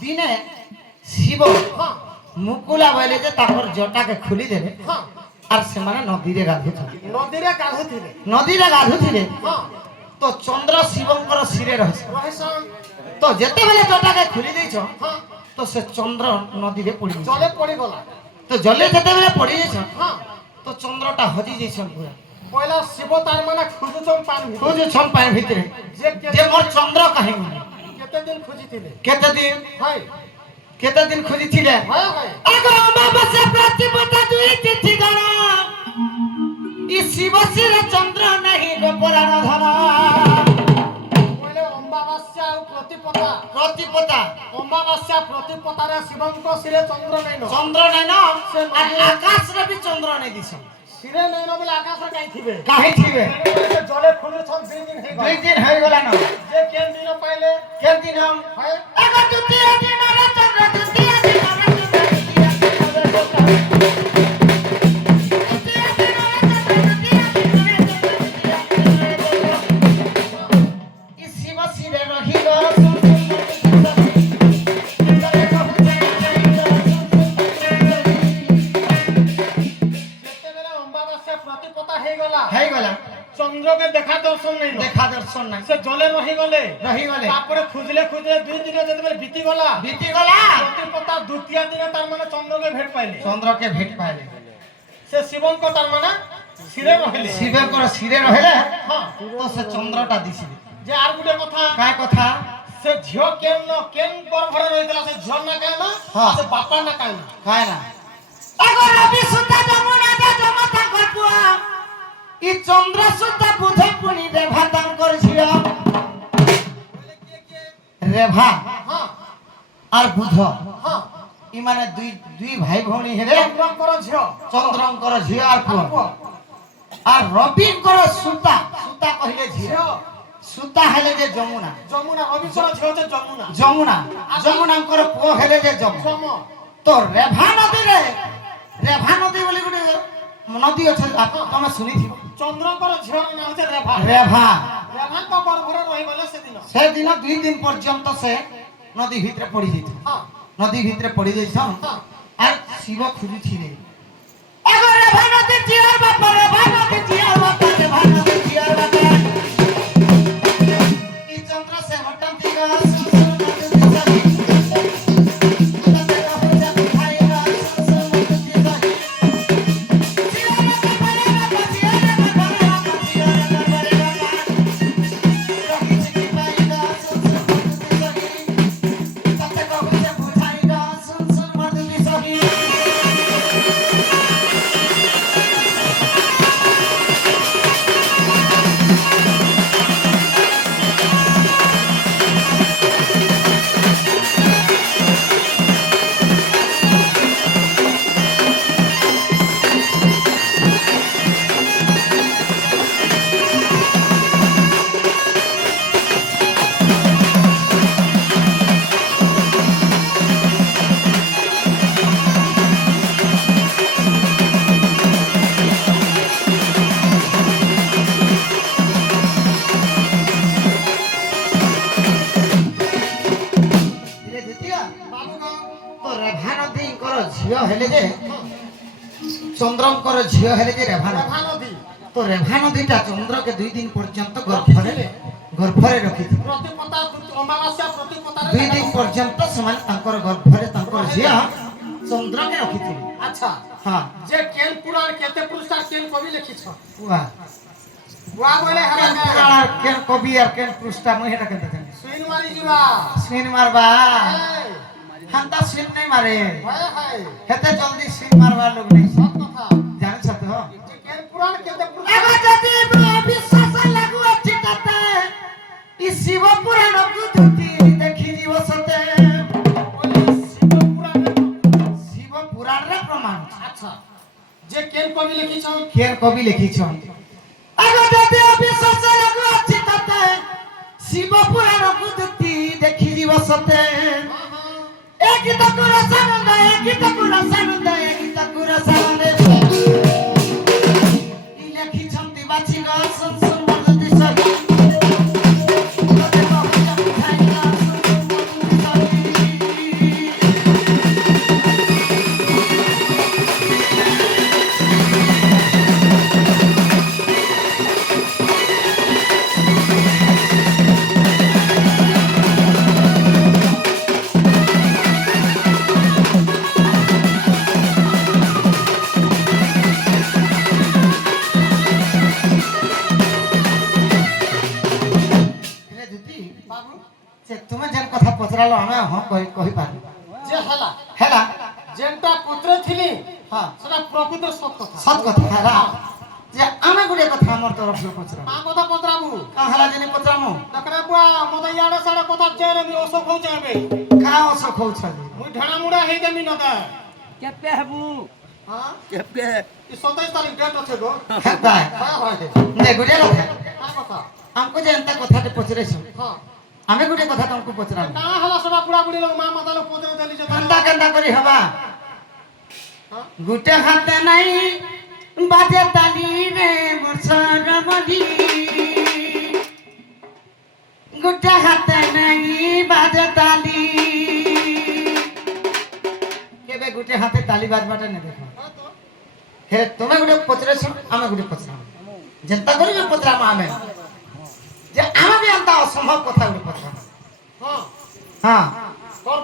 দিনে শিব মুকুলা বলে যে তারপর জটাকে খুলি দেবে আর সেমানে নদীরে গাধুଥିଲେ তো চন্দ্র শিবঙ্কর শিরে রয়েছে তো যেতেবেলে জটাকে খুলি ଦେଇଛ তো সে চন্দ্র নদীরে পড়ি জলে পড়িগলা তো জলে যেতেবেলে পড়ি ଯାଇଛ তো চন্দ্রটা হজি ଯାଇଛন পুরা পয়লা শিব তার মানে খুঁজুছন পানি ভিতরে যে মোর চন্দ্র কাহি কেতে দিন খুঁজিছিলে কেতে দিন খুঁজিছিলে আগো অমাবস্যা প্রতিপদা দুই তিথি গণ ই শিব শিরে চন্দ্র নাহি গোপরাণ ধন পয়লা অমাবস্যা ও প্রতিপদা অমাবস্যা প্রতিপদারে শিবঙ্ক শিরে চন্দ্র নাইন আর আকাশরে বি চন্দ্র নাই দিছ শিরে নাইন বলে আকাশে কাহি থিবে জলে খুঁজুছন 2 দিন হয়ে গলা না যে কেন দিন পাইলে কেন দিন আগো দ্বিতীয় দিন রে চন্দ্র দ্বিতীয় দিন চন্দ্রকে দেখা দর্শন নাই সে জলে রহি গলে তারপরে খুঁজলে 2 দিনে যেতে বিতি গলা প্রতিপদা দ্বিতীয় দিনে তার মানে চন্দ্রকে ভেট পাইলে সে শিবঙ্ক তার মানে শিরে রহিলে তো সে চন্দ্রটা দিছিল যে আর গুটে কথা কায় কথা সে ঝিও কেন গর্ভরে রহিতলা সে ঝিও না কায় না সে বাপা না কায় না আগো রবি সুতা যমুনা জমতা করপুয়া ই চন্দ্র সুতা বুধ পুনি রেভা তাঙ্কর ঝিও রেভা আর বুধ ই মানে দুই ভাই ভৌণী হেরে চন্দ্রঙ্কর ঝিও আর পুয়া আর রবিঙ্কর সুতা কহিলে ঝিও সুতা হেলে যে যমুনা রবিঙ্কর ঝিও যে যমুনাঙ্কর পুଅ হেলে যে যম তো রেভা নদী বলি গোটে নদী আছে তুমি শুনিথিব চন্দ্রঙ্কর ঝিওর নাম হচ্ছে রেভাঙ্ক গর্ভরে রহি গলে সেদিন 2 দিন পর্যন্ত সে নদী ভিতরে পড়ি যাইছন আর শিব খুঁজুছিলে আগো রেভা নদী জিয়ার বাপা ই চন্দ্র সে হঠাৎ দিগা ঝিও হেলে যে চন্দ্রঙ্কর ঝিও হেলে যে রেভা নদী তো রেভা নদীটা চন্দ্রকে 2 দিন পর্যন্ত গর্ভরে ଗର୍ଭରେ ରଖିଥିଲେ ପ୍ରତିପତା ଅମାବାସ୍ୟା ପ୍ରତିପତାରେ 2 ଦିନ ପର୍ଯ୍ୟନ୍ତ ସେମାନେ ତାଙ୍କର ଗର୍ଭରେ ତାଙ୍କର ଝିଅ ଚନ୍ଦ୍ରକେ ରଖିଥିଲେ ଆଚ୍ଛା ହଁ ଯେ କେନ୍ ପୁରାଣ କେତେ ପୃଷ୍ଠା କେନ୍ କବି ଲେଖିଛ वा ବୁଆ ବୋଇଲେ ହେଲା पुराण के कवि और के पृष्ठा मुहे टा केते जाने ସୁଇନ ମାରି ଯିବା सीन मारबा ହେ हंता सीन नहीं मारे ହେ हेते जल्दी सीन मारबा लोग नहीं ସତ କଥା जाने सकते हो ଯେ କେନ୍ ପୁରାଣ କେତେ ପୃଷ୍ଠା एगो जति विश्वास लागू अछि तते ई शिव पुराण को धुति देखि जीव सते ବୋଇଲେ ଶିବ ପୁରାଣ शिव पुराण रे प्रमाण ଆଚ୍ଛା ଯେ କେନ୍ କବି ଲେଖିଛ केर कवि लिखी छ एगो जति विश्वास लागू अछि तते शिव पुराण को धुति देखि जीव सते एक तकुर सानंद एक तकुर सानंद एक तकुर सानंद ई लेखि छंती बाछि ग संसन मर्दति सरी तते बाबू जब खाइ ग संसन मर्दति रे जुति ବାବୁ से तुमे जन कथा पचरालो हमें हम कहि पारु ଯେ ହେଲା हैला ଯେନ୍ଟା ପୁତ୍ର ଥିଲି हां ସେଟା ପ୍ରକୃତ ସତ କଥା सत कथा हैला जे आमे गुडे कथा हमर तरफ से पचरा ମା କଥା ପଚରାବୁ का हैला जने पचरामो ଦେଖରେ ବୁଆ ମତେ ଇଆଡେ ସାଡେ କଥା ଚେରେ mi ଓସ ଖଉଛେ ଏବେ का ओसो खौ छ ମୁଇଁ ଢେଣା ମୁଡା ହେଇ ଦେମି ନଦା କେବେ ହେବୁ ହଁ କେବେ ଇ 27 ତାରିଖ ଡେଟ୍ ଅଛି ଗो हेता ହଁ ହଁ ने गुडे कथा କା କଥା हमको जे अंता कथा ते पचरे छ ହଁ आमे गुडे कथा तुमको पचरा କା ହେଲା ସେଟା ବୁଢା बुढ़ी लोग ମା ମାତା लोग ପଚରେ ଦେଲି ଯେ कंदा कंदा करी हवा ହଁ गुटे हाथ नहीं बाजे ताली रे मोर मली गुटे हाथ नहीं बाजे ताली केबे गुटे हाथे ताली बाजबाटा ने देखो ହଁ ତ हे तुमे गुटे पचरे छ आमे गुटे पचरा जनता करी जे पचरा आमे जे आमे भी अंता असंभव कथा गुटे पचरा ହଁ हां ତୋर